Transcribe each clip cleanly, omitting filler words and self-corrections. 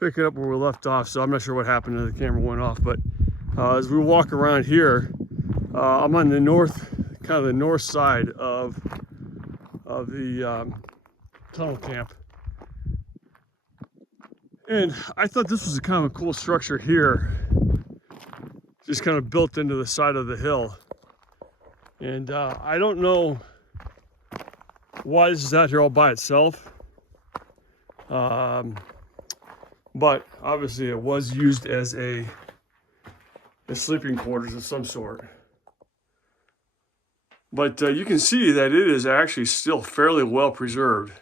pick it up where we left off. So I'm not sure what happened to the camera went off, but as we walk around here, I'm on the kind of the north side of the tunnel camp. And I thought this was a kind of a cool structure here, just kind of built into the side of the hill. And I don't know why this is out here all by itself, but obviously it was used as a sleeping quarters of some sort. But you can see that it is actually still fairly well preserved.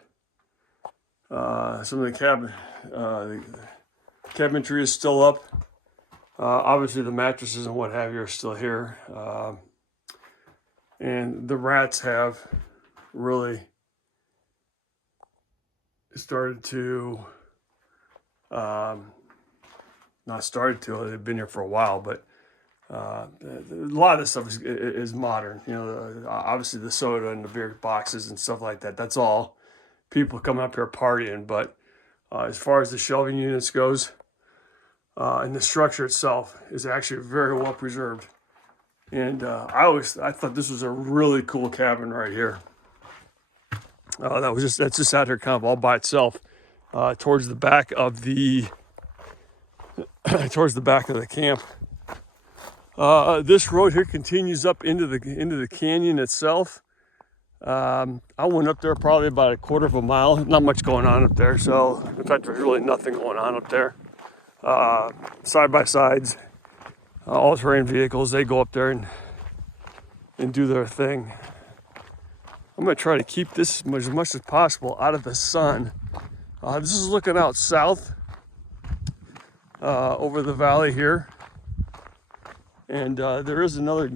Some of the cabinetry is still up. Obviously the mattresses and what have you are still here. And the rats have really started to, not started to, they've been here for a while, but a lot of this stuff is modern. You know, obviously the soda and the beer boxes and stuff like that, that's all people coming up here partying. But as far as the shelving units goes, and the structure itself is actually very well preserved. And I thought this was a really cool cabin right here. That's just out here kind of all by itself, towards the back of the camp. This road here continues up into the canyon itself. I went up there probably about a quarter of a mile. Not much going on up there. So in fact, there's really nothing going on up there. Side by sides, all-terrain vehicles, they go up there and do their thing. I'm going to try to keep this as much as possible out of the sun. This is looking out south over the valley here. And there is another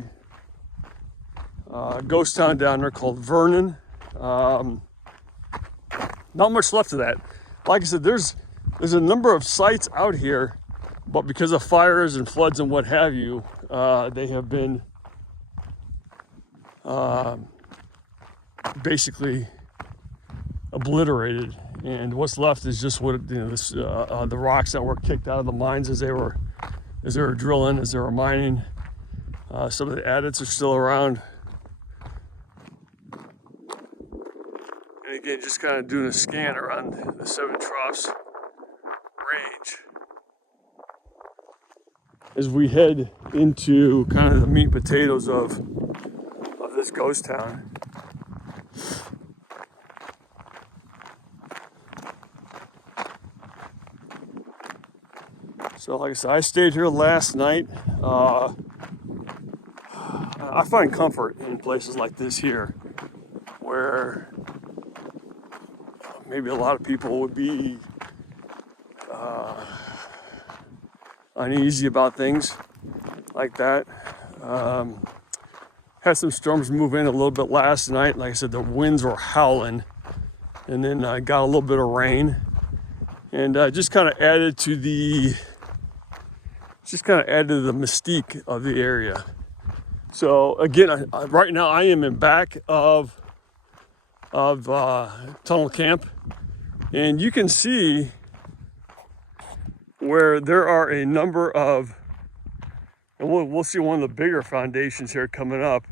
ghost town down there called Vernon. Not much left of that. Like I said, there's a number of sites out here, but because of fires and floods and what have you, they have been basically obliterated, and what's left is just what the rocks that were kicked out of the mines as they were drilling, as they were mining. Some of the adits are still around. And again, just kind of doing a scan around the Seven Troughs range as we head into kind of the meat and potatoes of this ghost town. So like I said, I stayed here last night. I find comfort in places like this here, where maybe a lot of people would be uneasy about things like that. Had some storms move in a little bit last night. Like I said, the winds were howling, and then got a little bit of rain, and just kind of added to the mystique of the area. So again, right now I am in back of tunnel camp, and you can see where there are a number of, and we'll see one of the bigger foundations here coming up,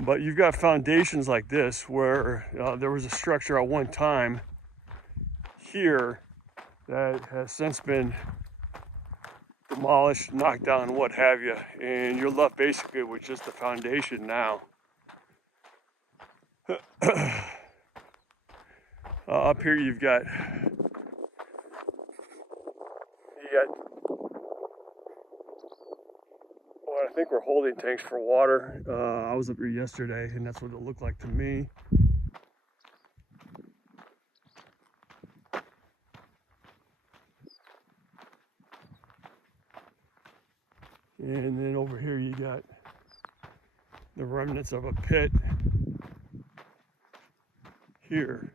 but you've got foundations like this where there was a structure at one time here that has since been demolished, knocked down, what have you, and you're left basically with just the foundation now. Up here you've got what I think were holding tanks for water. I was up here yesterday, and that's what it looked like to me. And then over here you got the remnants of a pit here.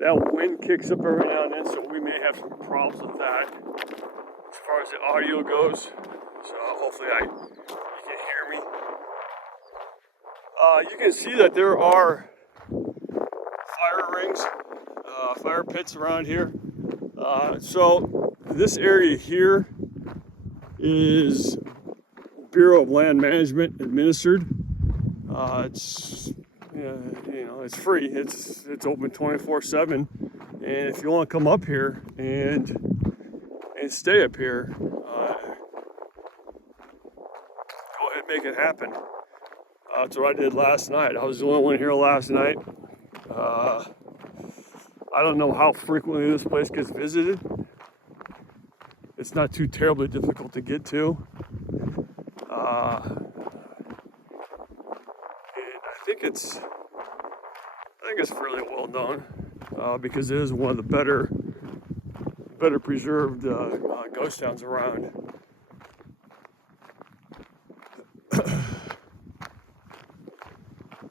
That wind kicks up every now and then, so we may have some problems with that. As far as the audio goes, So hopefully you can hear me. You can see that there are fire rings, fire pits around here. So this area here is Bureau of Land Management administered. It's it's free. It's open 24/7. And if you want to come up here and stay up here, go ahead and make it happen. That's what I did last night. I was the only one here last night. I don't know how frequently this place gets visited. It's not too terribly difficult to get to. And I think it's fairly well known because it is one of the better preserved ghost towns around.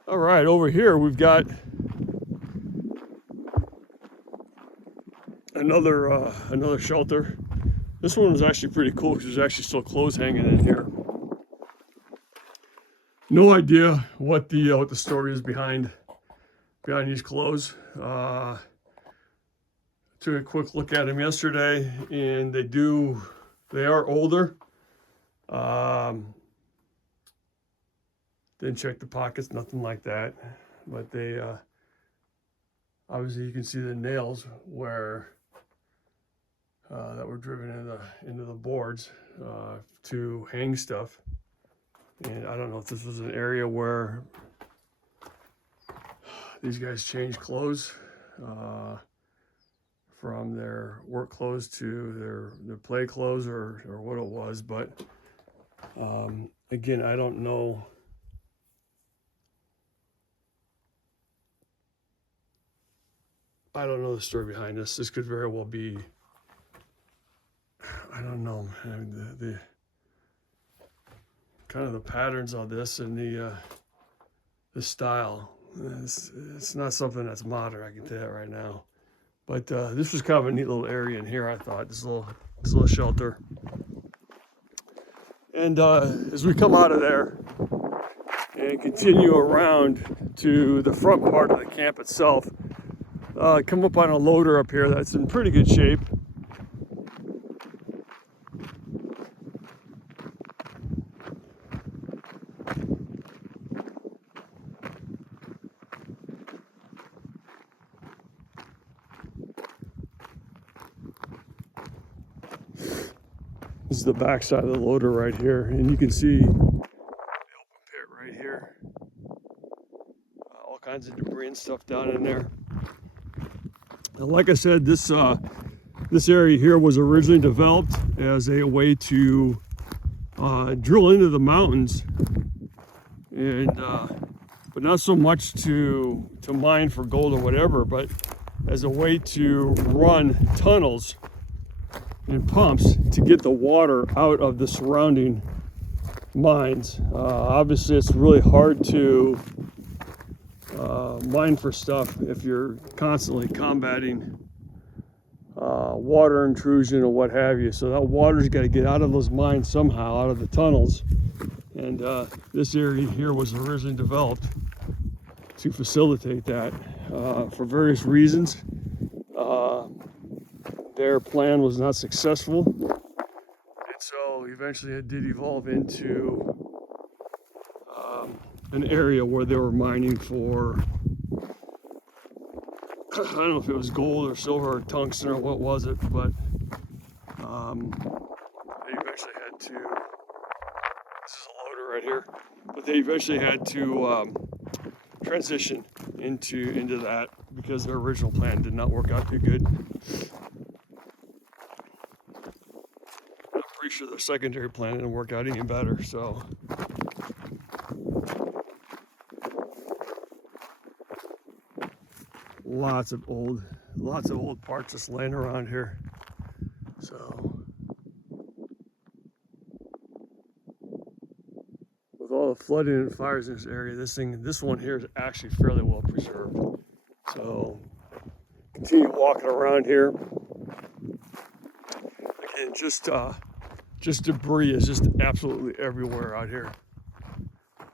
All right, over here we've got another shelter. This one was actually pretty cool because there's actually still clothes hanging in here. No idea what the story is behind these clothes. Took a quick look at them yesterday, and they are older. Didn't check the pockets, nothing like that. But they obviously you can see the nails where that were driven into the boards to hang stuff. And I don't know if this was an area where these guys changed clothes from their work clothes to their play clothes or what it was. But again, I don't know. I don't know the story behind this. This could very well be, I don't know, the kind of the patterns of this and the style. It's not something that's modern, I can tell you right now. But this was kind of a neat little area in here, I thought, this little shelter. And as we come out of there and continue around to the front part of the camp itself, come up on a loader up here that's in pretty good shape. This is the back side of the loader right here, and you can see the open pit right here. All kinds of debris and stuff down in there. And like I said, this area here was originally developed as a way to drill into the mountains, and but not so much to mine for gold or whatever, but as a way to run tunnels and pumps to get the water out of the surrounding mines. Obviously, it's really hard to mine for stuff if you're constantly combating water intrusion or what have you. So that water's got to get out of those mines somehow, out of the tunnels. And this area here was originally developed to facilitate that for various reasons. Their plan was not successful, and so eventually it did evolve into an area where they were mining for, I don't know if it was gold or silver or tungsten or what was it, but they eventually had to, this is a loader right here, but they eventually had to transition into that because their original plan did not work out too good. Pretty sure their secondary plan didn't work out any better, so lots of old parts just laying around here. So with all the flooding and fires in this area, this one here is actually fairly well preserved. So continue walking around here. Again, just just debris is just absolutely everywhere out here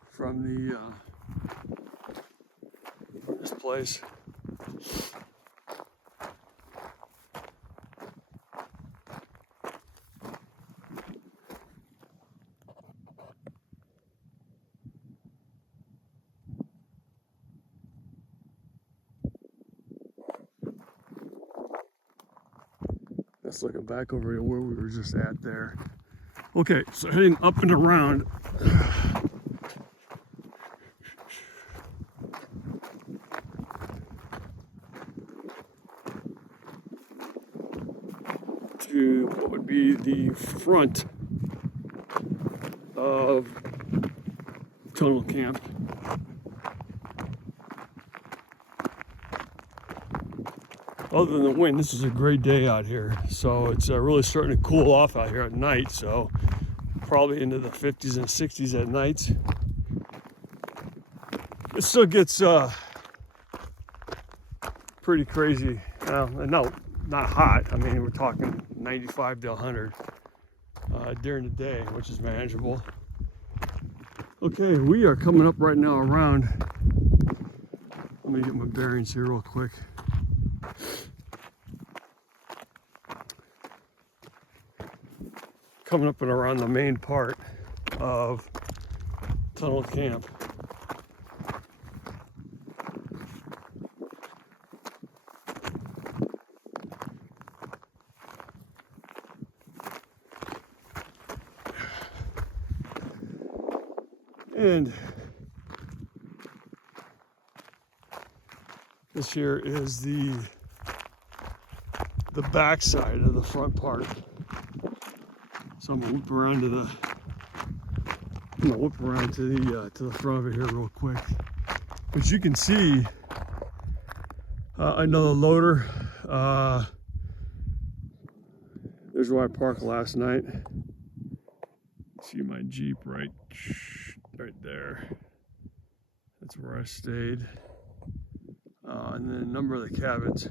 from this place. That's looking back over here where we were just at there. Okay, so heading up and around. To what would be the front of Tunnel Camp. Other than the wind, this is a great day out here. So it's really starting to cool off out here at night. So probably into the 50s and 60s at night. It still gets pretty crazy. No, not hot. I mean, we're talking 95 to 100 during the day, which is manageable. Okay, we are coming up right now around. Let me get my bearings here real quick. Coming up and around the main part of Tunnel Camp. And this here is the back side of the front part. So I'm gonna whip around to the front of it here real quick. But you can see another loader. There's where I parked last night. See my Jeep right there. That's where I stayed. And then a number of the cabins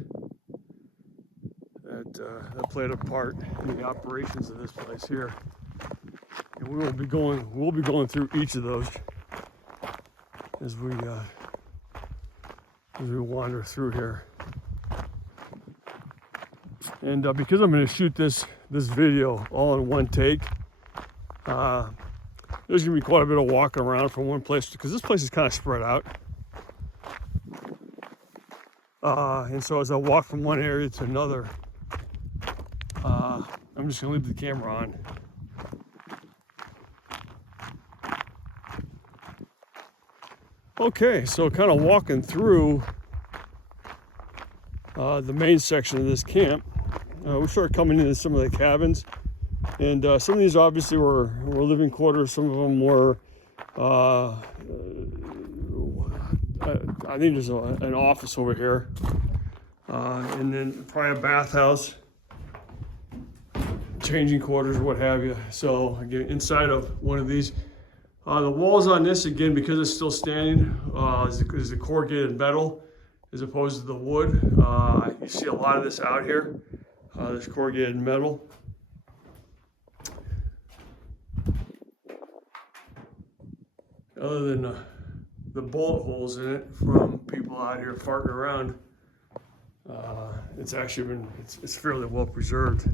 that played a part in the operations of this place here. And we'll be going through each of those as we wander through here. And because I'm going to shoot this video all in one take, there's going to be quite a bit of walking around from one place, because this place is kind of spread out. And so as I walk from one area to another, I'm just going to leave the camera on. Okay, so kind of walking through the main section of this camp. We started coming into some of the cabins, and some of these obviously were living quarters. Some of them were, I think there's an office over here, and then probably a bathhouse, changing quarters, what have you. So again, inside of one of these, the walls on this, again, because it's still standing, is the corrugated metal as opposed to the wood. You see a lot of this out here, this corrugated metal. Other than the bullet holes in it from people out here farting around, it's actually been, it's fairly well preserved.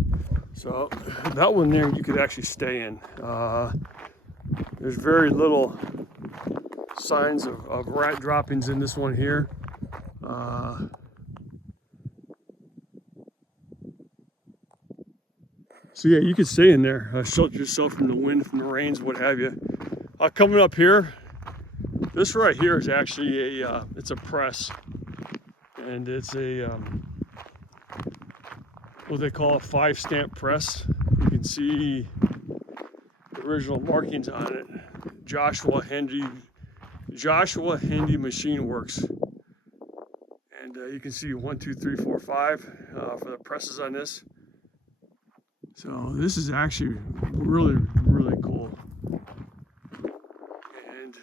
So that one there you could actually stay in. There's very little signs of rat droppings in this one here. So yeah, you could stay in there, shelter yourself from the wind, from the rains, what have you. Coming up here, this right here is actually it's a press, and it's a what they call a 5-stamp press. You can see the original markings on it. Joshua Hendy Machine Works, and you can see 1, 2, 3, 4, 5 for the presses on this. So this is actually really, really cool. And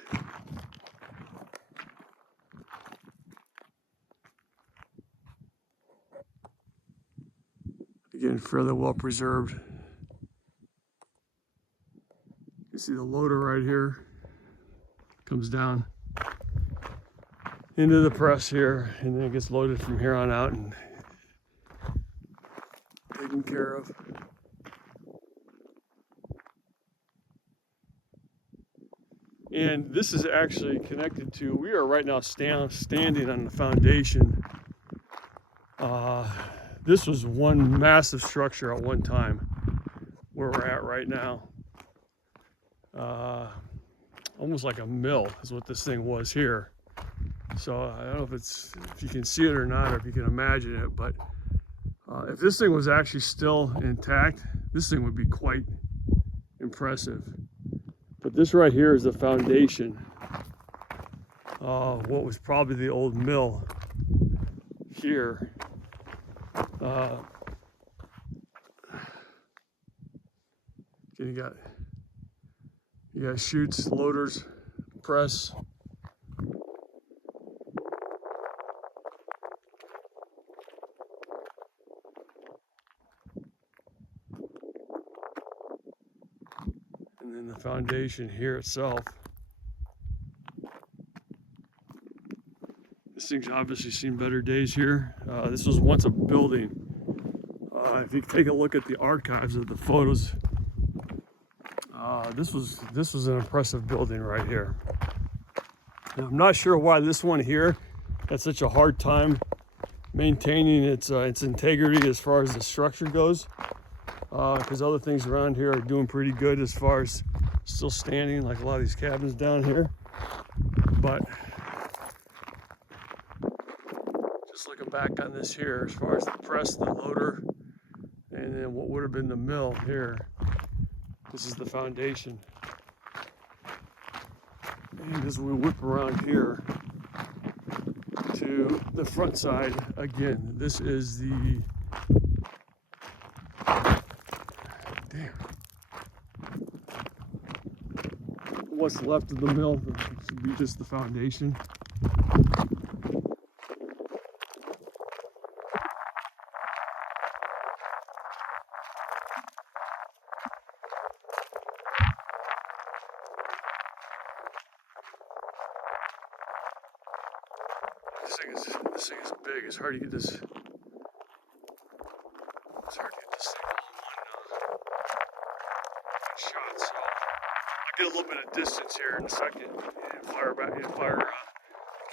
again, fairly well preserved. You see the loader right here, comes down into the press here, and then it gets loaded from here on out and taken care of. And this is actually connected to, we are right now standing on the foundation. This was one massive structure at one time, where we're at right now. Almost like a mill is what this thing was here. So I don't know if you can see it or not, or if you can imagine it, but if this thing was actually still intact, this thing would be quite impressive. But this right here is the foundation of what was probably the old mill here. You got chutes, loaders, press. And then the foundation here itself. This thing's obviously seen better days here. This was once a building. If you take a look at the archives of the photos, this was an impressive building right here. And I'm not sure why this one here had such a hard time maintaining its integrity as far as the structure goes, because other things around here are doing pretty good as far as still standing, like a lot of these cabins down here. But just looking back on this here, as far as the press, the loader, and then what would have been the mill here, this is the foundation. And as we whip around here to the front side, again, this is the, damn, what's left of the mill should be just the foundation. This thing is big. It's hard to get this. It's hard to get this thing all in one shot. So I'll get a little bit of distance here in a second and fire the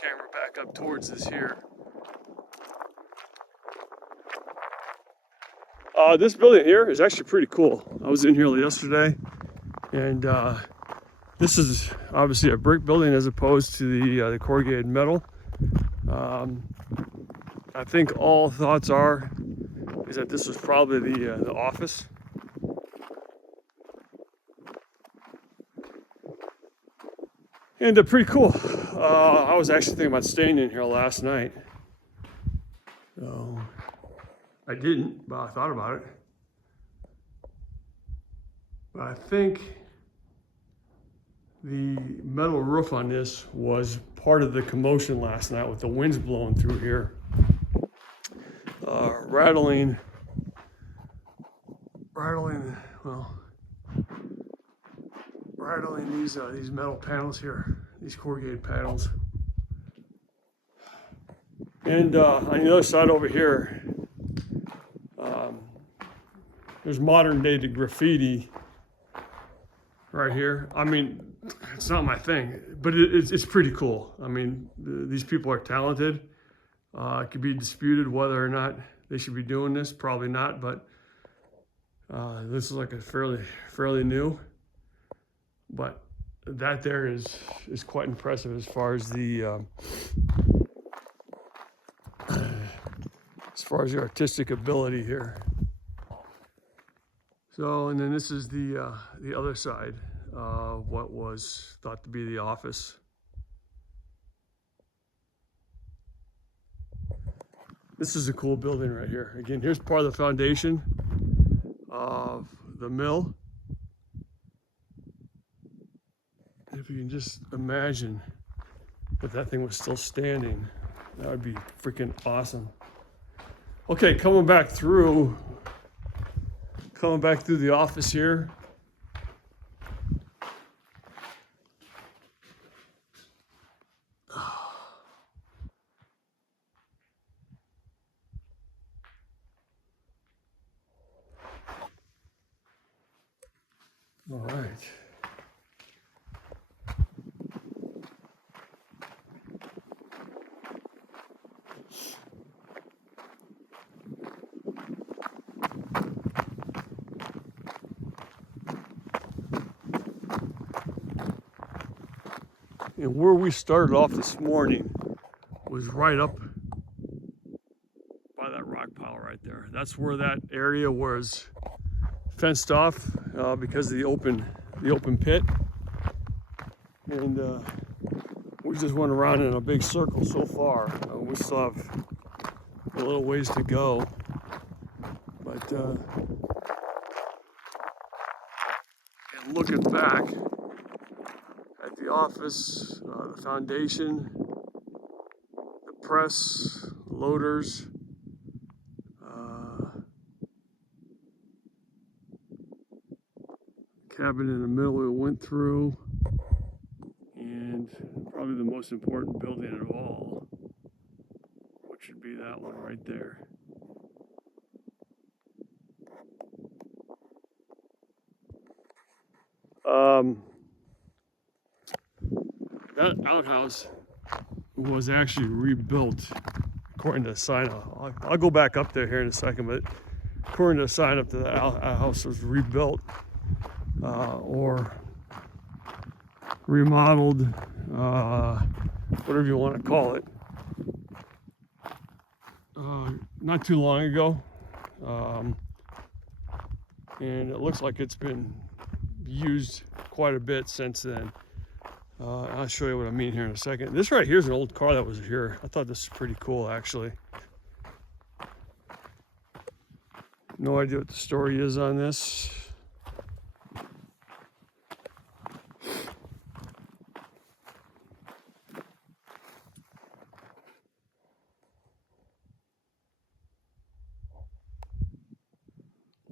camera back up towards this here. This building here is actually pretty cool. I was in here yesterday, and this is obviously a brick building as opposed to the corrugated metal. I think all thoughts is that this was probably the office. And pretty cool. I was actually thinking about staying in here last night. So I didn't, but I thought about it. But I think the metal roof on this was part of the commotion last night with the winds blowing through here, rattling these metal panels here, these corrugated panels. And on the other side over here, there's modern day graffiti right here. I mean, it's not my thing, but it's pretty cool. I mean, these people are talented. It could be disputed whether or not they should be doing this. Probably not, but this is like a fairly new. But that there is quite impressive as far as the artistic ability here. So, and then this is the other side of what was thought to be the office. This is a cool building right here. Again, here's part of the foundation of the mill. If you can just imagine if that thing was still standing, that would be freaking awesome. Okay, coming back through the office here. All right. And where we started off this morning was right up by that rock pile right there. That's where that area was fenced off because of the open pit. And we just went around in a big circle so far. We still have a little ways to go. But and looking back at the office, the foundation, the press, loaders, cabin in the middle we went through, and probably the most important building of all, which should be that one right there. That outhouse was actually rebuilt according to the sign. I'll go back up there here in a second, but according to the sign up to the outhouse was rebuilt or remodeled, whatever you want to call it, not too long ago. And it looks like it's been used quite a bit since then. I'll show you what I mean here in a second. This right here is an old car that was here. I thought this was pretty cool, actually. No idea what the story is on this.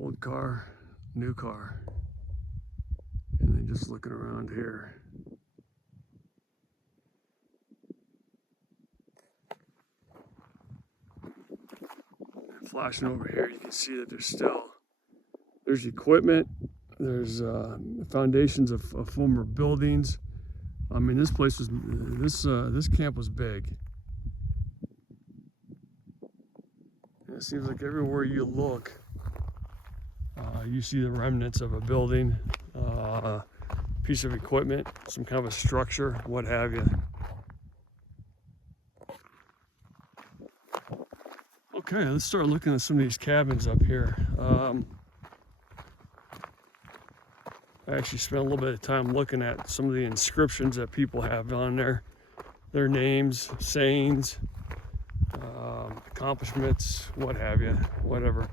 Old car, new car. And then just looking around here. Flashing over here, you can see that there's equipment, there's foundations of former buildings. I mean, this place was, this camp was big. And it seems like everywhere you look, you see the remnants of a building, piece of equipment, some kind of a structure, what have you. Okay, let's start looking at some of these cabins up here. I actually spent a little bit of time looking at some of the inscriptions that people have on there, their names, sayings, accomplishments, what have you, whatever.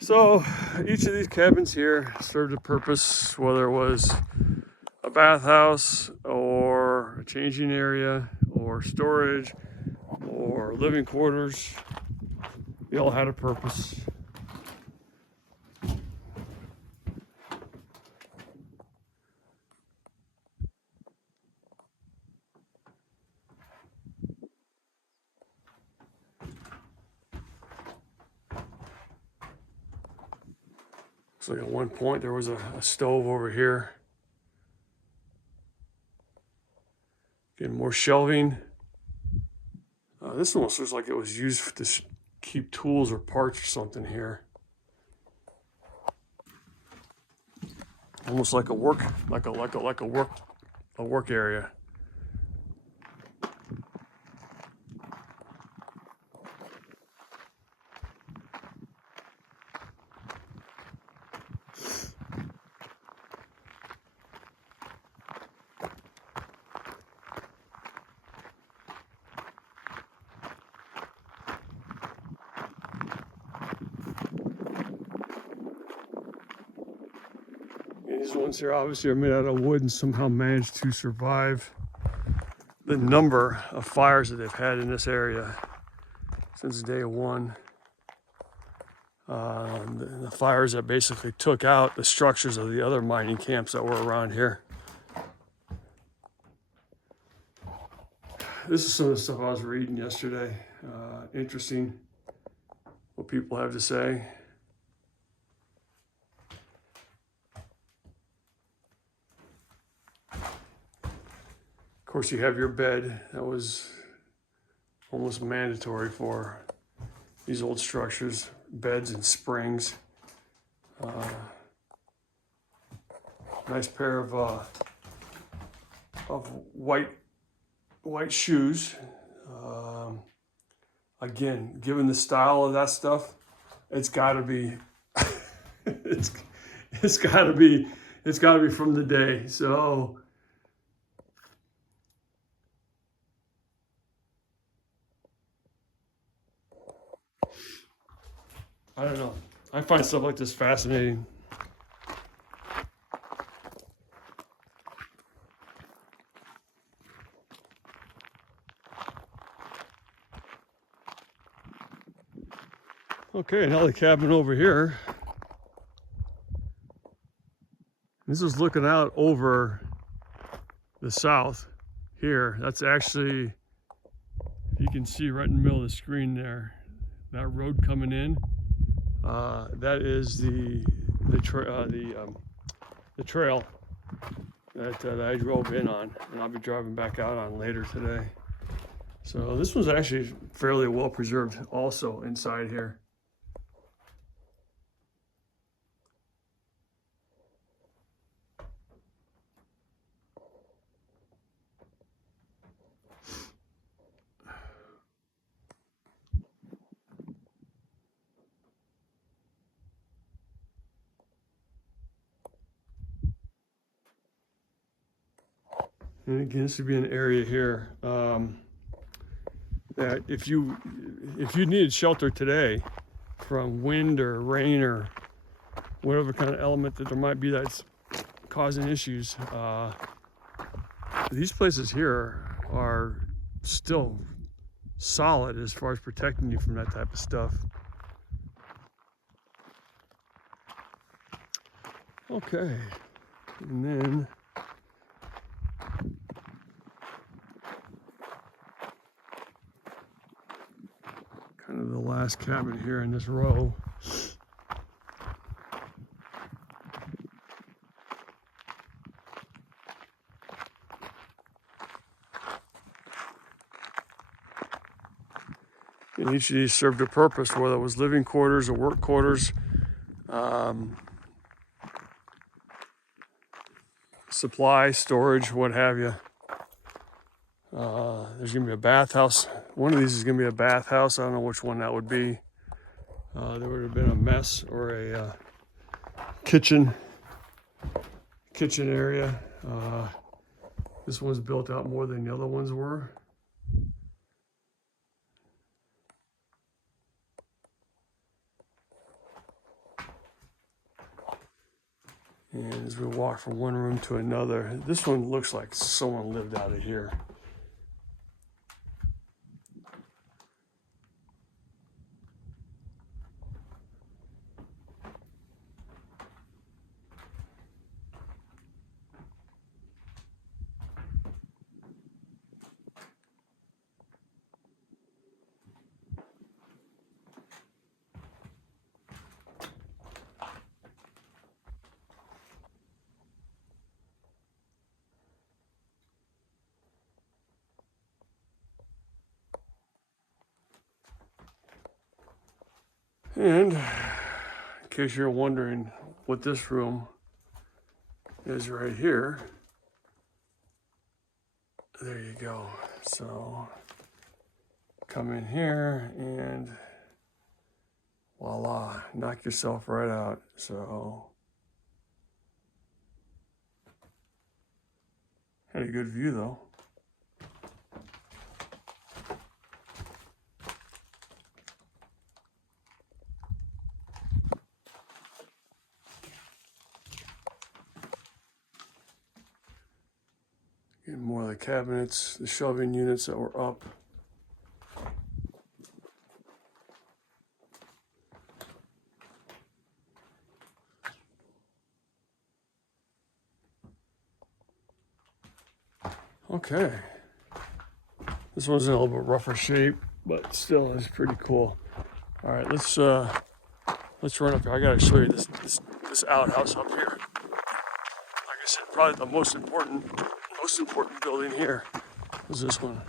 So each of these cabins here served a purpose, whether it was a bathhouse or a changing area or storage or living quarters. They all had a purpose. So at one point there was a stove over here. Getting more shelving. This almost looks like it was used to keep tools or parts or something here. Almost like a work, a work area. These ones here obviously are made out of wood and somehow managed to survive the number of fires that they've had in this area since day one. The fires that basically took out the structures of the other mining camps that were around here. This is some of the stuff I was reading yesterday. Interesting what people have to say. course, you have your bed. That was almost mandatory for these old structures, beds and springs. Nice pair of white shoes. Again, given the style of that stuff, it's got to be it's got to be from the day. So I don't know. I find stuff like this fascinating. Okay, now the cabin over here. This is looking out over the south here. That's actually, if you can see right in the middle of the screen there, that road coming in, that is the trail that I drove in on, and I'll be driving back out on later today. So this one's actually fairly well preserved also inside here. And again, this would be an area here that if you needed shelter today from wind or rain or whatever kind of element that there might be that's causing issues, these places here are still solid as far as protecting you from that type of stuff. Okay, and then kind of the last cabin here in this row. And each of these served a purpose, whether it was living quarters or work quarters, supply, storage, what have you. There's gonna be a bathhouse. One of these is gonna be a bathhouse. I don't know which one that would be. There would have been a mess or a kitchen area. This one's built out more than the other ones were. And as we walk from one room to another, this one looks like someone lived out of here. And in case you're wondering what this room is right here, there you go. So come in here and voila, knock yourself right out. So had a good view though. Getting more of the cabinets, the shelving units that were up. Okay. This one's in a little bit rougher shape, but still is pretty cool. All right, let's run up here. I gotta show you this outhouse up here. Like I said, probably the most important building here. is this one.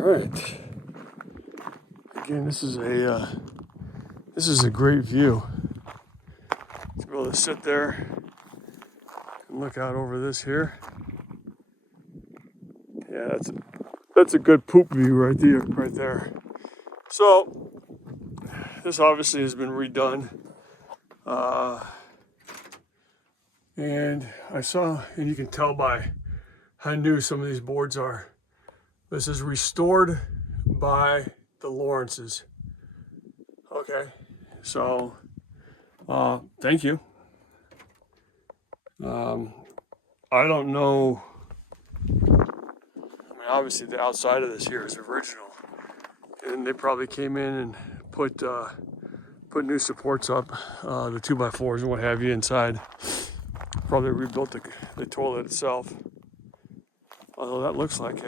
All right. Again, this is a great view. To be able to sit there and look out over this here. Yeah, that's a good poop view right there. So this obviously has been redone. And I saw, and you can tell by how new some of these boards are. This is restored by the Lawrences. Okay, so thank you. I don't know. I mean, obviously the outside of this here is original, and they probably came in and put new supports up, the 2x4s and what have you inside. Probably rebuilt the toilet itself. Although that looks like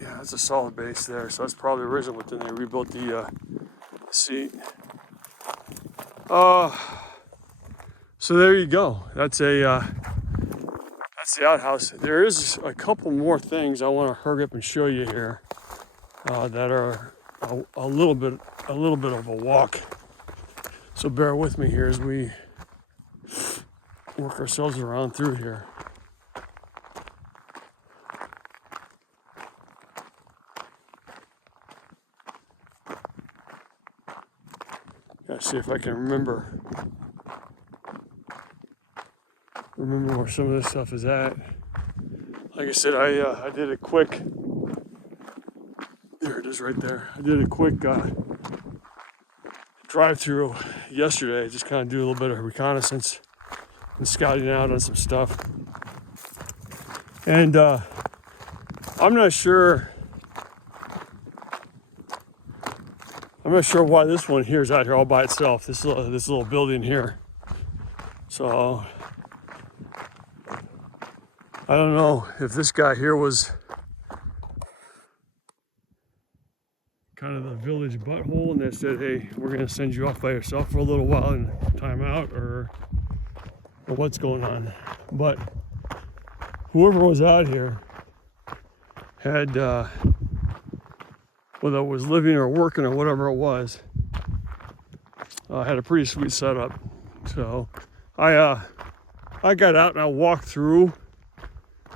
that's a solid base there. So that's probably original, but then they rebuilt the seat. So there you go. That's the outhouse. There is a couple more things I want to hurry up and show you here that are a little bit of a walk. So bear with me here as we work ourselves around through here. Gotta see if I can remember where some of this stuff is at. Like I said, I did a quick. There it is, right there. I did a quick drive-through yesterday. Just kind of do a little bit of reconnaissance and scouting out on some stuff. And I'm not sure why this one here is out here all by itself. This little building here. So I don't know if this guy here was kind of the village butthole and they said, hey, we're going to send you off by yourself for a little while and time out, or what's going on. But whoever was out here had, whether it was living or working or whatever it was, had a pretty sweet setup. So I got out and I walked through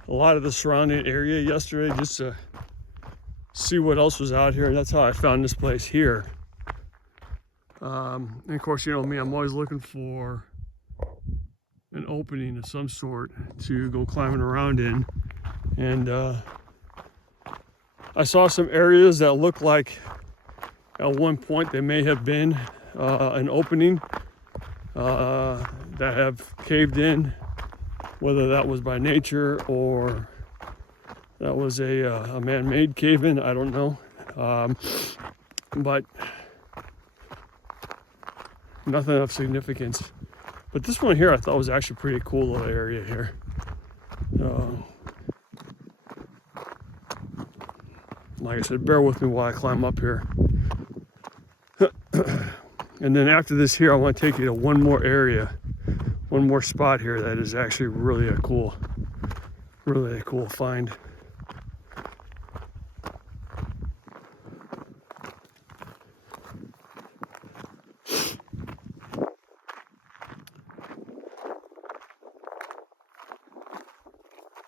a lot of the surrounding area yesterday just to see what else was out here, and that's how I found this place here. And of course, you know me, I'm always looking for an opening of some sort to go climbing around in. And I saw some areas that looked like at one point they may have been an opening that have caved in, whether that was by nature or that was a man-made cave-in, I don't know. But nothing of significance. But this one here I thought was actually pretty cool little area here. Like I said, bear with me while I climb up here. And then after this here, I want to take you to one more area, one more spot here that is actually really a cool find.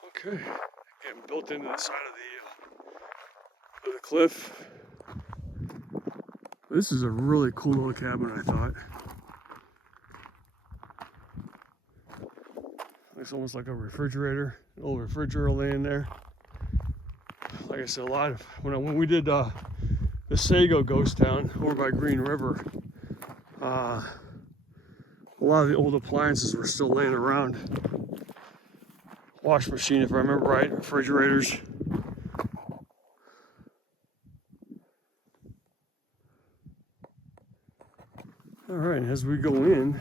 Okay, again, built into the side of the cliff. This is a really cool little cabin, I thought. It's almost like a refrigerator, an old refrigerator laying there. Like like I said, a lot of when we did the Sago ghost town over by Green River, a lot of the old appliances were still laying around. Wash machine, if I remember right, refrigerators. All right, as we go in,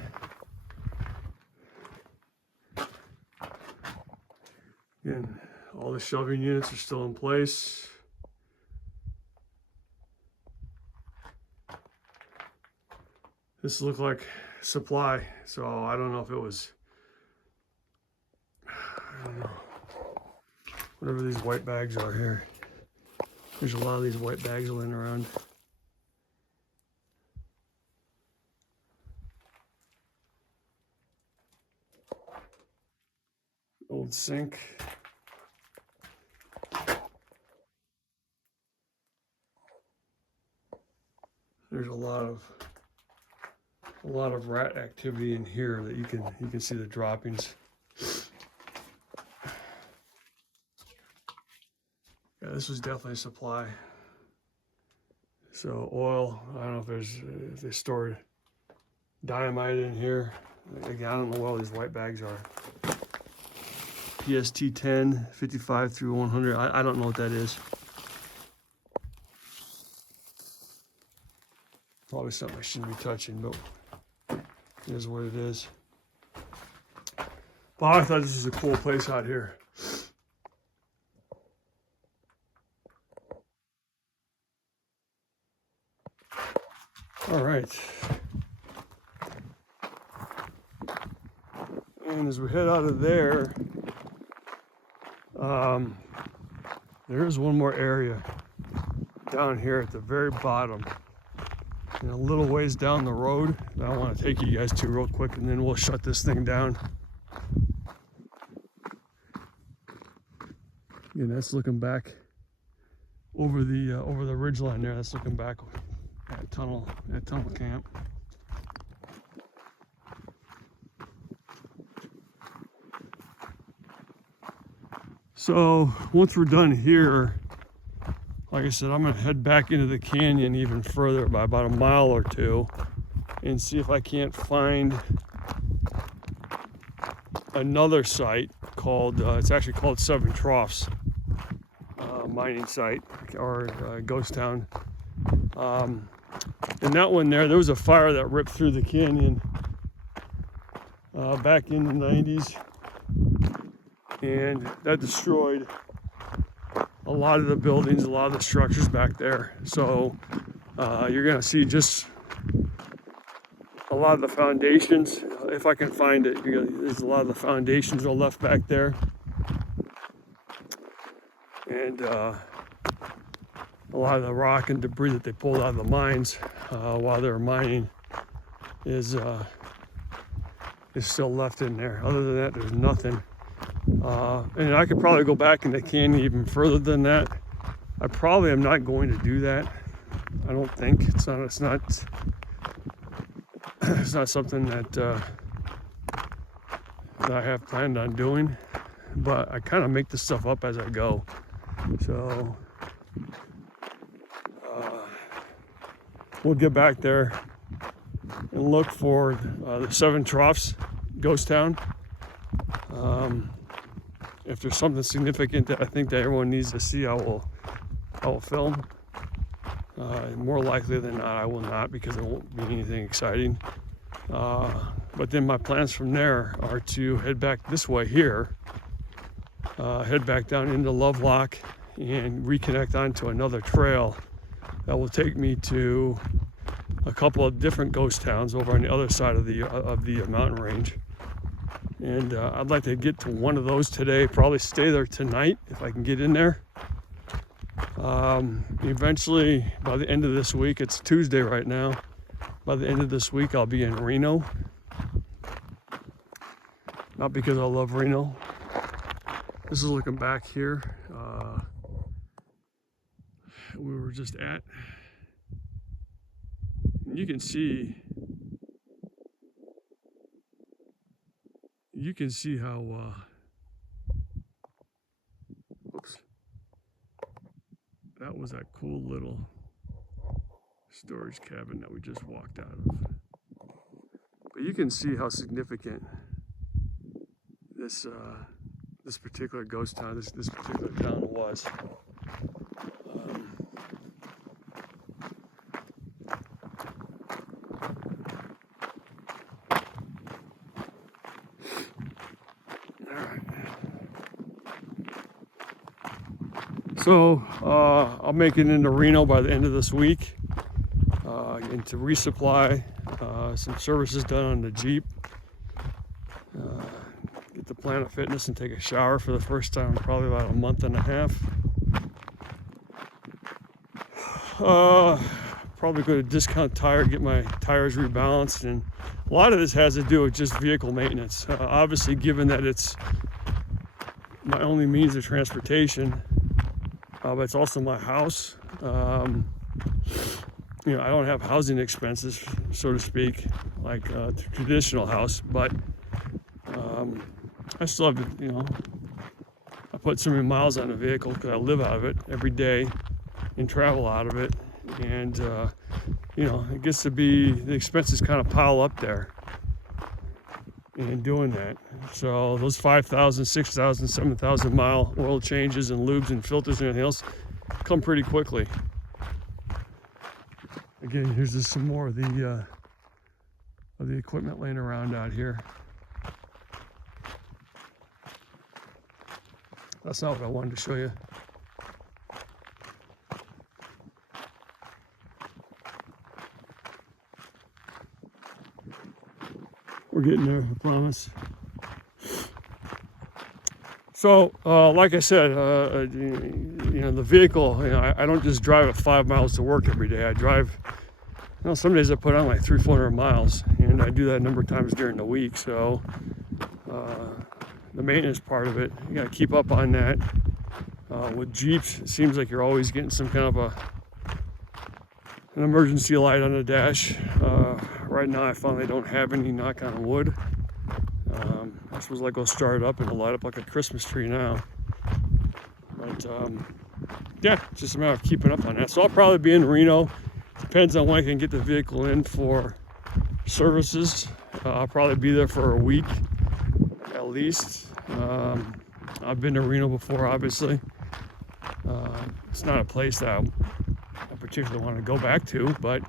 again, all the shelving units are still in place. This looked like supply, so I don't know if it was, I don't know, whatever these white bags are here. There's a lot of these white bags laying around. Old sink. There's a lot of rat activity in here that you can see the droppings. Yeah, this was definitely a supply. So oil, I don't know if they stored dynamite in here. Again, I don't know what all these white bags are. PST 10, 55 through 100. I don't know what that is. Probably something I shouldn't be touching, but it is what it is. But I thought this was a cool place out here. All right. And as we head out of there, there's one more area down here at the very bottom. And a little ways down the road that I want to take you guys to real quick, and then we'll shut this thing down. Again, that's looking back over the ridge line there. That's looking back at tunnel camp. So once we're done here, like I said, I'm gonna head back into the canyon even further by about a mile or two and see if I can't find another site called, it's actually called Seven Troughs mining site, or ghost town. And that one there was a fire that ripped through the canyon back in the 90s, and that destroyed a lot of the buildings, a lot of the structures back there. So you're gonna see just a lot of the foundations, if I can find it. There's a lot of the foundations are left back there, and a lot of the rock and debris that they pulled out of the mines while they were mining is still left in there. Other than that, there's nothing. And I could probably go back in the canyon even further than that. I probably am not going to do that. I don't think it's not something that I have planned on doing. But I kind of make this stuff up as I go. So we'll get back there and look for the Seven Troughs ghost town. If there's something significant that I think that everyone needs to see, I will film. More likely than not, I will not, because it won't be anything exciting. But then my plans from there are to head back this way here, head back down into Lovelock, and reconnect onto another trail that will take me to a couple of different ghost towns over on the other side of the mountain range. And I'd like to get to one of those today, probably stay there tonight if I can get in there. Eventually, by the end of this week, it's Tuesday right now, by the end of this week I'll be in Reno. Not because I love Reno. This is looking back here. We were just at. You can see how oops. that was that cool little storage cabin that we just walked out of. But you can see how significant this this particular ghost town, this particular town was. So I'll make it into Reno by the end of this week, and to resupply some services done on the Jeep, get the Planet Fitness and take a shower for the first time in probably about a month and a half. Probably go to Discount Tire, get my tires rebalanced, and a lot of this has to do with just vehicle maintenance. Obviously, given that it's my only means of transportation, but it's also my house. You know, I don't have housing expenses, so to speak, like a traditional house, but I still have, you know, I put so many miles on the vehicle because I live out of it every day and travel out of it. And, you know, it gets to be, the expenses kind of pile up there in doing that. So those 5,000, 6,000, 7,000 mile oil changes and lubes and filters and everything else come pretty quickly. Again, here's just some more of the equipment laying around out here. That's not what I wanted to show you. We're getting there, I promise. So, like I said, you know, the vehicle, you know, I don't just drive it 5 miles to work every day. I drive, you know, some days I put on like 300-400 miles, and I do that a number of times during the week. So, the maintenance part of it, you got to keep up on that. With Jeeps, it seems like you're always getting some kind of an emergency light on the dash. Right now, I finally don't have any, knock on wood. I suppose I go start it up and it'll light up like a Christmas tree now. But yeah, it's just a matter of keeping up on that. So I'll probably be in Reno. Depends on when I can get the vehicle in for services. I'll probably be there for a week at least. I've been to Reno before, obviously. It's not a place that I particularly want to go back to, but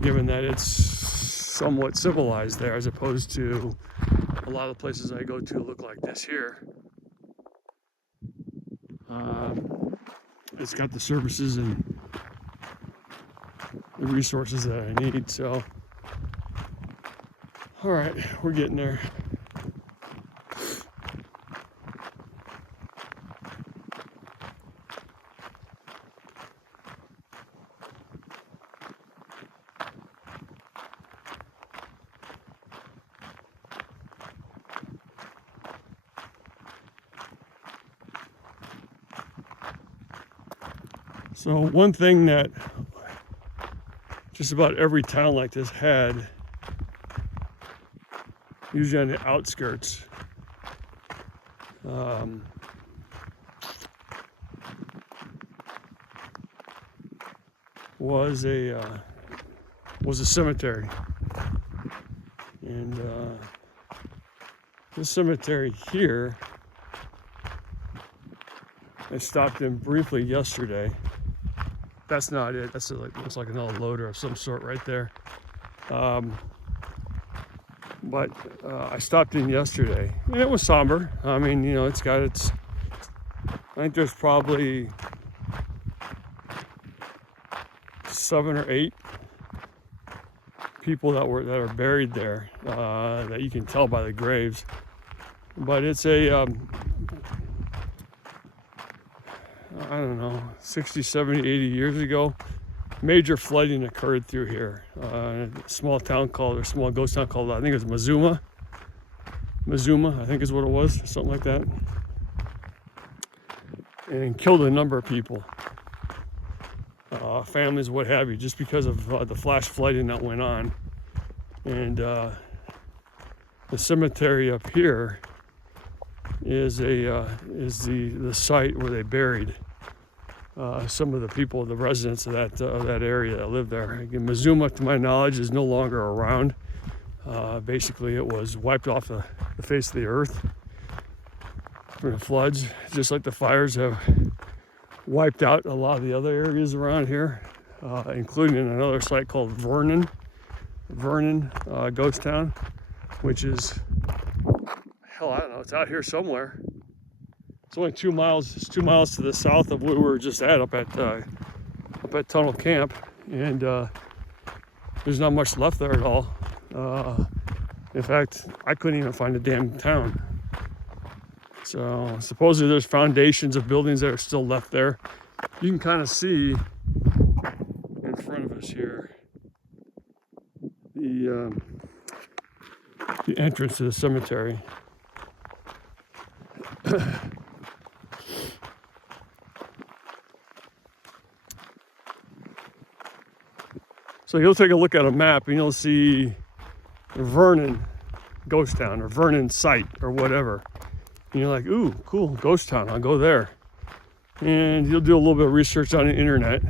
given that it's somewhat civilized there as opposed to a lot of the places I go to look like this here. It's got the services and the resources that I need, so all right, we're getting there. So one thing that just about every town like this had, usually on the outskirts, was a cemetery. And this cemetery here, I stopped in briefly yesterday. That's not it. That's like, looks like another loader of some sort right there. But I stopped in yesterday, and it was somber. I mean, you know, it's got its. I think there's probably 7 or 8 people that are buried there that you can tell by the graves. But it's a I don't know, 60, 70, 80 years ago, major flooding occurred through here. A small town called, or small ghost town called, I think it was Mazuma, I think is what it was, something like that. And killed a number of people, families, what have you, just because of the flash flooding that went on. And the cemetery up here is the site where they buried some of the people, the residents of that area that live there. Again, Mazuma, to my knowledge, is no longer around. Basically, it was wiped off the face of the earth from the floods, just like the fires have wiped out a lot of the other areas around here, including another site called Vernon Ghost Town, which is, hell, I don't know, it's out here somewhere. It's only 2 miles. It's 2 miles to the south of where we were just at, up at Tunnel Camp, and there's not much left there at all. In fact, I couldn't even find a damn town. So supposedly there's foundations of buildings that are still left there. You can kind of see in front of us here the entrance to the cemetery. So you'll take a look at a map and you'll see Vernon Ghost Town or Vernon Site or whatever. And you're like, ooh, cool, ghost town, I'll go there. And you'll do a little bit of research on the internet.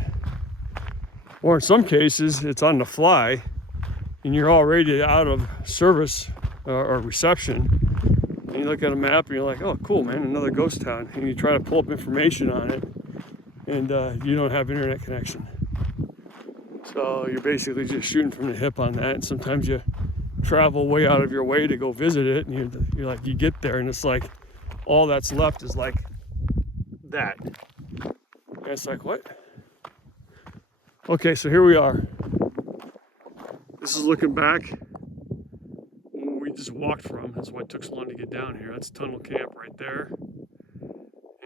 Or in some cases, it's on the fly and you're already out of service or reception. And you look at a map and you're like, oh, cool, man, another ghost town. And you try to pull up information on it and you don't have internet connection. So you're basically just shooting from the hip on that. And sometimes you travel way out of your way to go visit it, and you're like, you get there and it's like all that's left is like that. And it's like, what? Okay, so here we are. This is looking back where we just walked from. That's why it took so long to get down here. That's Tunnel Camp right there,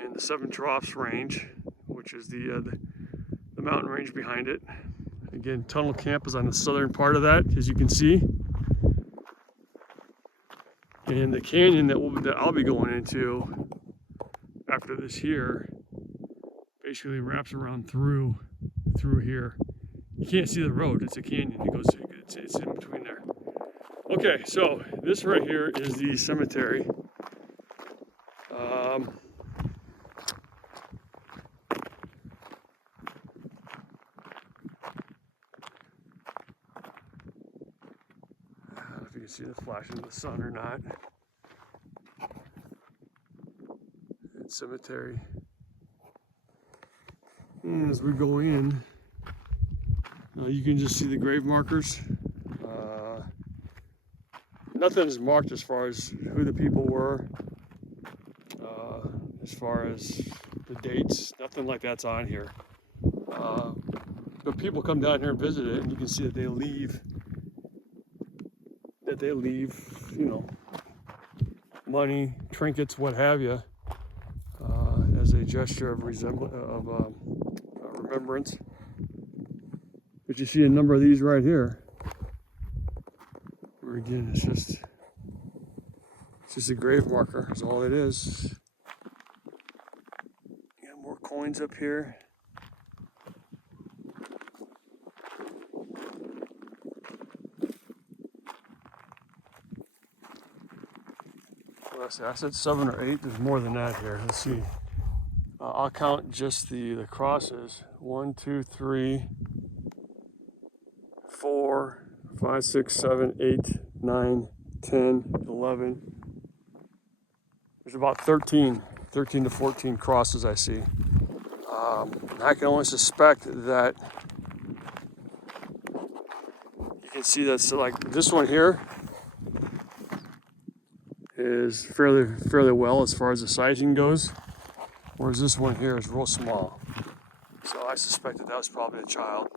and the Seven Troughs Range, which is the mountain range behind it. Again, Tunnel Camp is on the southern part of that, as you can see. And the canyon that I'll be going into after this here basically wraps around through here. You can't see the road, it's a canyon. It's in between there. Okay, so this right here is the cemetery. I don't know if you can see the flash of the sun or not. It's cemetery. And as we go in, you can just see the grave markers. Nothing is marked as far as who the people were, as far as the dates. Nothing like that's on here. But people come down here and visit it, and you can see that they leave. You know, money, trinkets, what have you, as a gesture of remembrance. But you see a number of these right here, where again it's just a grave marker. That's all it is. You got more coins up here. I said 7 or 8. There's more than that here. Let's see. I'll count just the crosses. 1, 2, 3, 4, 5, 6, 7, 8, 9, 10, 11. There's about 13 to 14 crosses I see. I can only suspect that you can see that. So like this one here is fairly well as far as the sizing goes, whereas this one here is real small. So I suspect that was probably a child.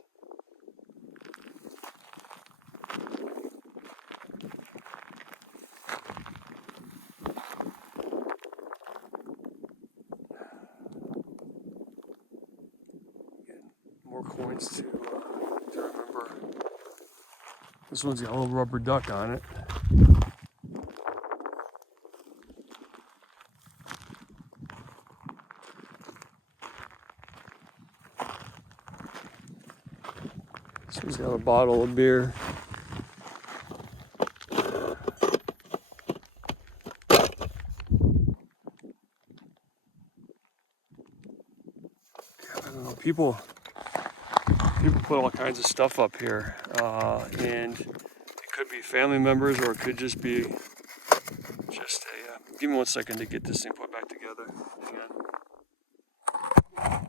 Again, more coins to remember. This one's got a little rubber duck on it. This one's got a bottle of beer. people put all kinds of stuff up here, and it could be family members, or it could just be just a. Give me 1 second to get this thing put back together. Hang on.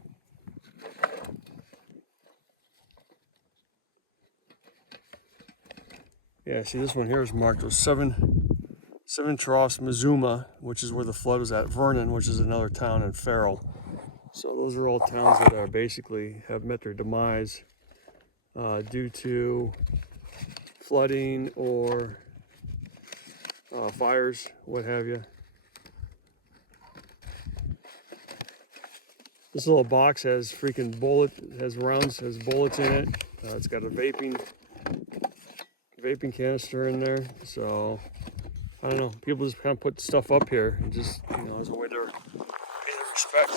Yeah, see, this one here is marked with Seven Troughs, Mazuma, which is where the flood was at. Vernon, which is another town in Farrell. So those are all towns that are basically have met their demise due to flooding or fires, what have you. This little box has freaking has bullets in it. It's got a vaping canister in there. So I don't know. People just kind of put stuff up here and just, as a way to pay respect.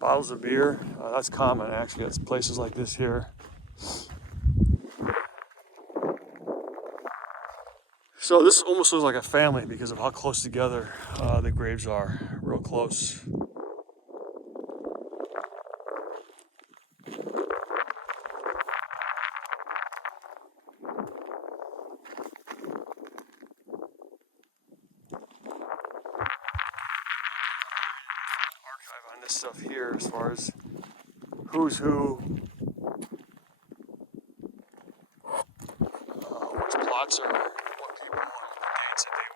Bottles of beer, that's common actually. That's places like this here. So this almost looks like a family because of how close together the graves are. Real close. On this stuff here, as far as who's who, which plots are, what people were, the dates that they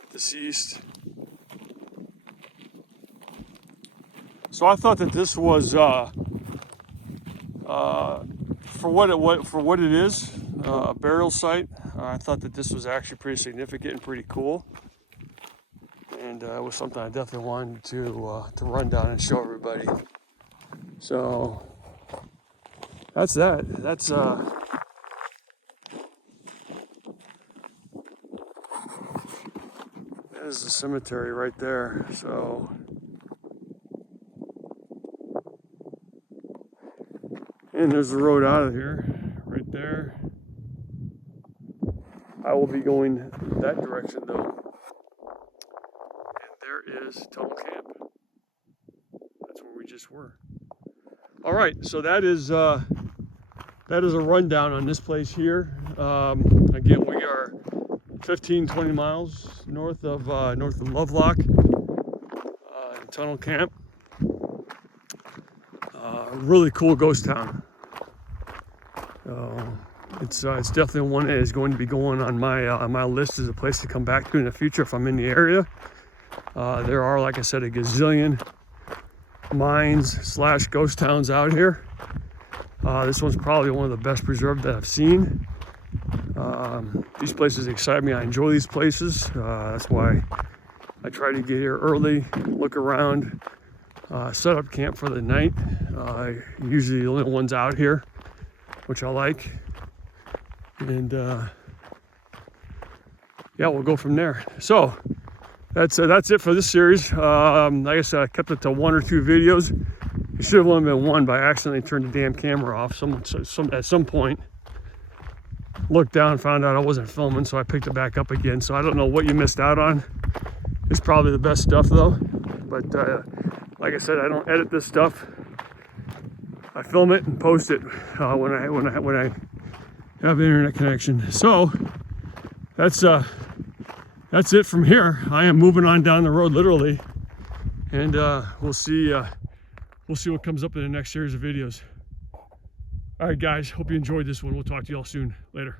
were deceased. So I thought that this was for what it is, a burial site. I thought that this was actually pretty significant and pretty cool. And it was something I definitely wanted to run down and show everybody. So that's that. That's that is the cemetery right there. So and there's the road out of here, right there. I will be going that direction though. There is Tunnel Camp. That's where we just were. All right, so that is a rundown on this place here. Again, we are 15-20 miles north of Lovelock, in Tunnel Camp. Really cool ghost town. It's definitely one that is going to be going on my list as a place to come back to in the future if I'm in the area. There are, like I said, a gazillion mines / ghost towns out here. This one's probably one of the best preserved that I've seen. These places excite me. I enjoy these places. That's why I try to get here early, look around, set up camp for the night. Usually the only ones out here, which I like. And yeah, we'll go from there. So that's it for this series. Like I said, I kept it to 1 or 2 videos. It should have only been 1, but I accidentally turned the damn camera off. At some point, looked down, found out I wasn't filming, so I picked it back up again. So I don't know what you missed out on. It's probably the best stuff though. But like I said, I don't edit this stuff. I film it and post it when I have an internet connection. So that's it from here. I am moving on down the road, literally, and we'll see what comes up in the next series of videos. All right, guys, hope you enjoyed this one. We'll talk to you all soon. Later.